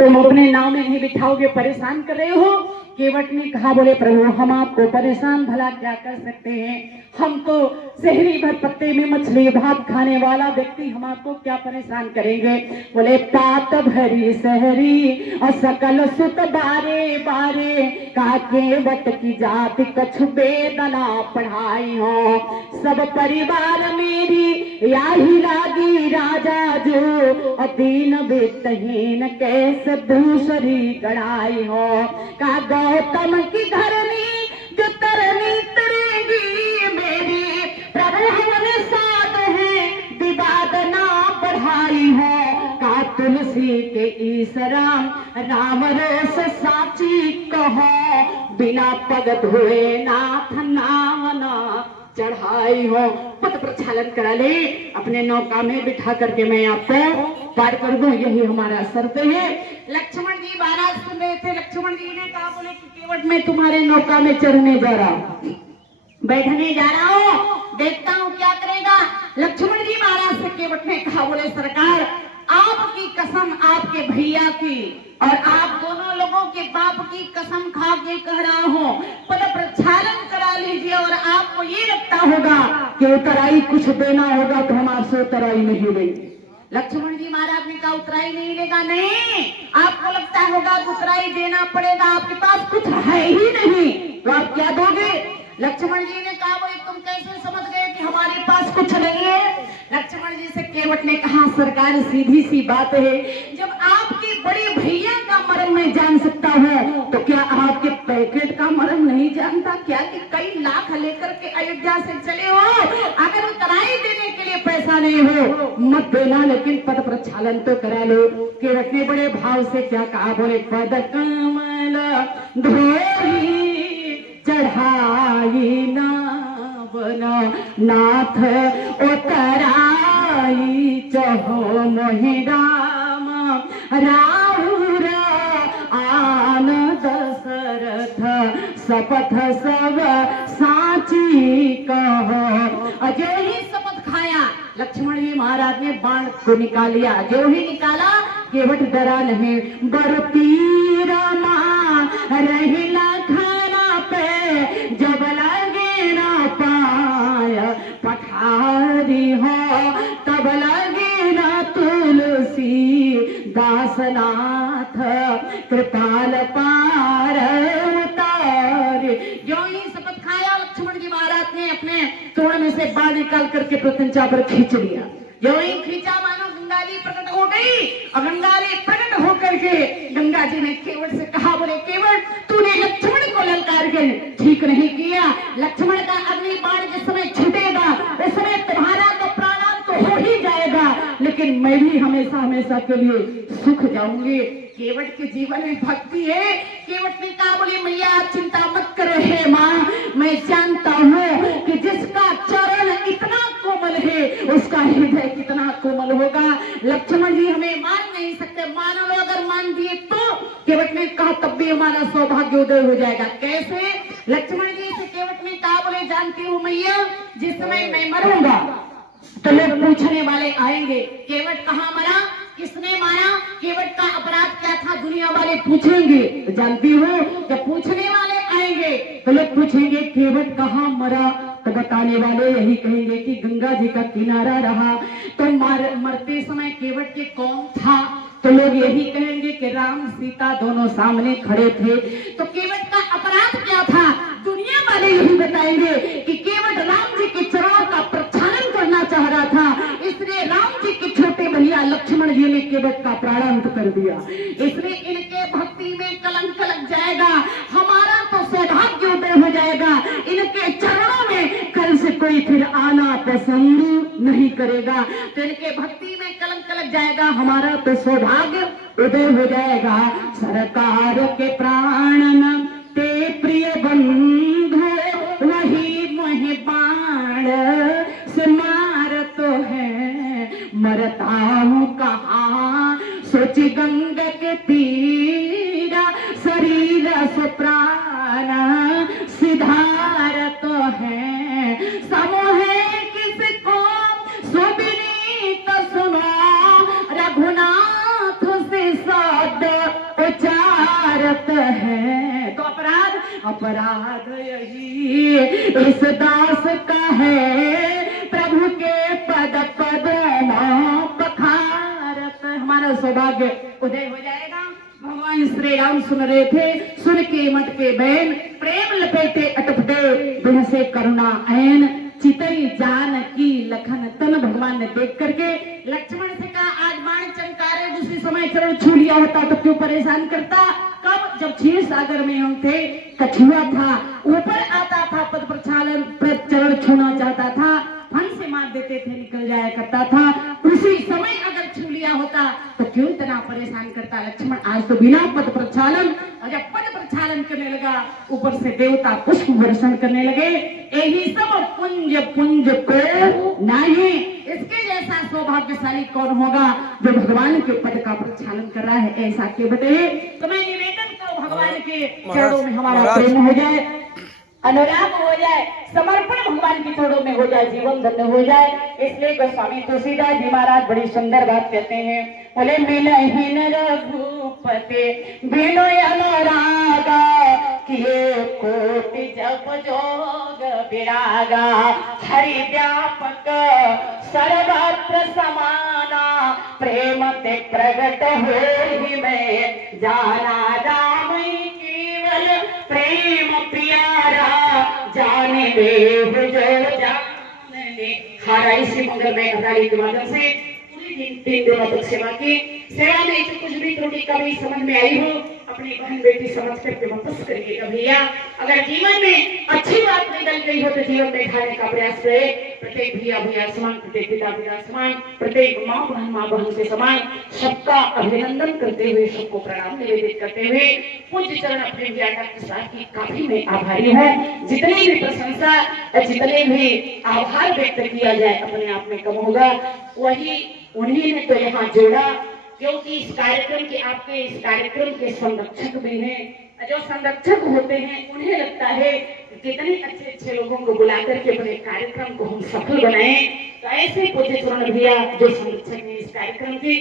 तुम अपने नाव में नहीं बिठाओगे, परेशान कर रहे हो। केवट ने कहा, बोले प्रभु हम आपको परेशान भला क्या कर सकते हैं, हम तो शहरी भर पत्ते में मछली भात खाने वाला व्यक्ति, हम आपको क्या परेशान करेंगे। बोले पात भरी शहरी और सकल सुत बारे बारे, काके वट की जाति कछु बेदना पढ़ाई हो, सब परिवार मेरी याही लागी राजा जो, और दीन बेतहीन कैसे दूसरी गढ़ाई हो, का गौतम की धरनी जो तरनी तरेगी मेरी, प्रभु हमने साथ है विवाद ना बढ़ाई हो, का तुलसी के ईसराम राम रोस साची कहो, बिना पग धोए नाथ नाम ना चढ़ाई हो। पथ प्रक्षालन करा ले, अपने नौका में बिठा करके मैं आपको पार कर दूं, यही हमारा शर्त है। लक्ष्मण जी महाराज सुन रहे थे। लक्ष्मण जी ने कहा, बोले कि केवट मैं तुम्हारे नौका में चढ़ने जा रहा हूं, बैठने जा रहा हूं, देखता हूं क्या करेगा। लक्ष्मण जी महाराज से केवट ने कहा, बोले सरकार आपकी कसम, आपके भैया की और आप दोनों लोगों के बाप की कसम खा के कह रहा हूं, पद प्रक्षालन करा लीजिए और आपको ये लगता होगा कि उतराई कुछ देना होगा तो हम आपसे उतराई नहीं लेंगे। लक्ष्मण जी महाराज ने कहा, उतराई नहीं लेगा, नहीं, आपको लगता होगा उतराई देना पड़ेगा, आपके पास कुछ है ही नहीं तो आप क्या दोगे। लक्ष्मण जी ने कहा, बोले तुम कैसे समझ गए कि हमारे पास कुछ नहीं है। लक्ष्मण जी से केवट ने कहा, सरकार सीधी सी बात है, जब आपके बड़े भैया का मर्म मैं जान सकता हूँ तो क्या आपके पैकेट का मर्म नहीं जानता क्या, कि कई लाख लेकर के अयोध्या से चले हो, अगर उतराई देने के लिए पैसा नहीं हो मत देना, लेकिन पद प्रक्षालन तो करा लो। केवट ने बड़े भाव से क्या कहा, बोले पद कमल धोई चढ़ाई ना बना नाथ उतराई चहो मोहि राम राउर आन दशरथ शपथ सब साची कहो। अजय ही शपथ खाया, लक्ष्मण जी महाराज ने बाण को निकाल लिया, जो ही निकाला केवट डरा नहीं, बरतीर मां रहिला खाना पे जब लगे ना पाय पठारी हो, तब लगे ना तुलसी दासनाथ कृपाल पार उतार। जो ही शपथ खाया लक्ष्मण जी महाराज ने अपने तोड़ में से बाण निकाल करके प्रत्यंचा पर खींच लिया, जो ही खींचा मानो गंगा जी प्रकट हो गई, और गंगा जी प्रकट होकर के गंगा जी ने केवट से कहा, बोले केवट तूने लक्ष्मण को ललकार के ठीक नहीं किया, लक्ष्मण का अग्नि बाण जिस समय छूटेगा उस समय तुम्हारा तो प्राणांत तो हो ही जाएगा, लेकिन मैं भी हमेशा हमेशा के लिए सुख जाऊंगी। केवट के जीवन में भक्ति है। केवट ने कहा, बोले मैया चिंता मत करो हे माँ, मैं जानता हूँ कि जिसका चरण इतना कोमल है उसका हृदय कितना कोमल होगा। लक्ष्मण जी हमें मान नहीं सकते, मानो लो अगर मान दिए तो। केवट ने कहा, तब भी हमारा सौभाग्योदय हो जाएगा। कैसे? लक्ष्मण जी से केवट ने कहा, बोले जानती हूँ मैया, जिस समय मैं मरूंगा तो लोग पूछने वाले आएंगे, केवट कहाँ मरा, किसने मारा, केवट का अपराध क्या था, दुनिया वाले पूछेंगे। तो जानती हूँ जब पूछने वाले आएंगे तो लोग पूछेंगे केवट कहाँ मरा, तो बताने वाले यही कहेंगे कि गंगा जी का किनारा रहा। तो मरते समय केवट के कौन था, तो लोग यही कहेंगे कि राम सीता दोनों सामने खड़े थे। तो केवट का अपराध क्या था, दुनिया वाले यही बताएंगे कि केवट राम जी के चरणों का प्रक्षालन करना चाह रहा था, इसलिए राम जी के छोटे भैया लक्ष्मण जी ने केवट का प्राणांत कर दिया। इसलिए इनके भक्ति में कलंक लग जाएगा, हमारा तो सौभाग्योदय हो जाएगा, इनके चरणों में कल से कोई फिर आना पसंद नहीं करेगा। तो इनके भक्ति में कलंक लग जाएगा, हमारा तो सौभाग्य उदय हो जाएगा। सरकार के प्राण ते प्रिय बंधु वही मोहि बाण से मार तो है, मरता हूँ कहाँ सोची गंगा के तीरा, शरीर से प्राण सिधार तो है, समूह किसको सुविनीत सुनो, रघुनाथ से सद अपराध यही इस दास का है, प्रभु के पद पखारत। हमारा सौभाग्य उदय हो जाएगा। भगवान श्री राम सुन रहे थे, सुन के मटके बैन, प्रेम लपेटे अटपटे, बिन से करुणा ऐन, चितई जान की लखन तन। भगवान ने देख करके लक्ष्मण से कहा, आज बाण चमकारे उसी समय चरण छू लिया होता तो क्यों परेशान करता। कब? जब क्षीर सागर में हम थे, कछुआ था, ऊपर आता था, पद प्रक्षालन चरण छूना चाहता था, फन से मार देते थे, निकल जाया करता था। उसी समय अगर छू लिया होता तो क्यों इतना परेशान करता लक्ष्मण। आज तो बिना पद प्रक्षालन, और जब पद प्रक्षालन करने लगा, ऊपर से देवता पुष्प वर्षण करने लगे। यही सब पुंज पुंज को नहीं, इसके जैसा सौभाग्यशाली कौन होगा जो भगवान के पद का प्रक्षालन कर रहा है। ऐसा के बटे तो मैं निवेदन करूं, भगवान के चरणों में हमारा प्रेम हो जाए, अनुराग हो जाए, समर्पण भगवान के चरणों में हो जाए, जीवन धन्य हो जाए। इसलिए गोस्वामी तुलसीदास जी महाराज बड़ी सुंदर बात कहते हैं, बोले मिलहि न रघुपति बिनु अनुरागा, किए कोटि जप जोग विरागा, हरि व्यापक सर्वत्र समाना, प्रेम ते प्रगट होहि मैं जाना, राम केवल प्रेम प्यारा, जाने दे जो जाने। हर इसी मंगल में हड़ताली के माध्यम से पूरी 3 दिनों तक सेवा की। सेवा में जो कुछ भी त्रुटि कभी समझ में आई हो, अपनी बहन बेटी समझ करके वापस करिएगा भैया। अगर जीवन में अच्छी बात निकल गई हो तो जीवन में ढालने का प्रयास करे। प्रत्येक भैया भैया समान, प्रत्येक पिता पिता समान, प्रत्येक माँ बहन से समान, सबका अभिनंदन करते हुए, सबको प्रणाम निवेदित करते हुए, पूज्य चरण अपने भैया डॉक्टर साहब की काफी मैं आभारी हूँ। जितनी भी प्रशंसा, जितने भी आभार व्यक्त किया जाए अपने आप में कम होगा। वही उन्हीं ने तो यहाँ जोड़ा, क्योंकि इस कार्यक्रम के, आपके इस कार्यक्रम के संरक्षक भी हैं। जो संरक्षक होते हैं उन्हें लगता है कि कितने अच्छे अच्छे लोगों को बुला करके अपने कार्यक्रम को हम सफल बनाएं। तो ऐसे पूज्य चरण भैया जो संरक्षक हैं इस कार्यक्रम के,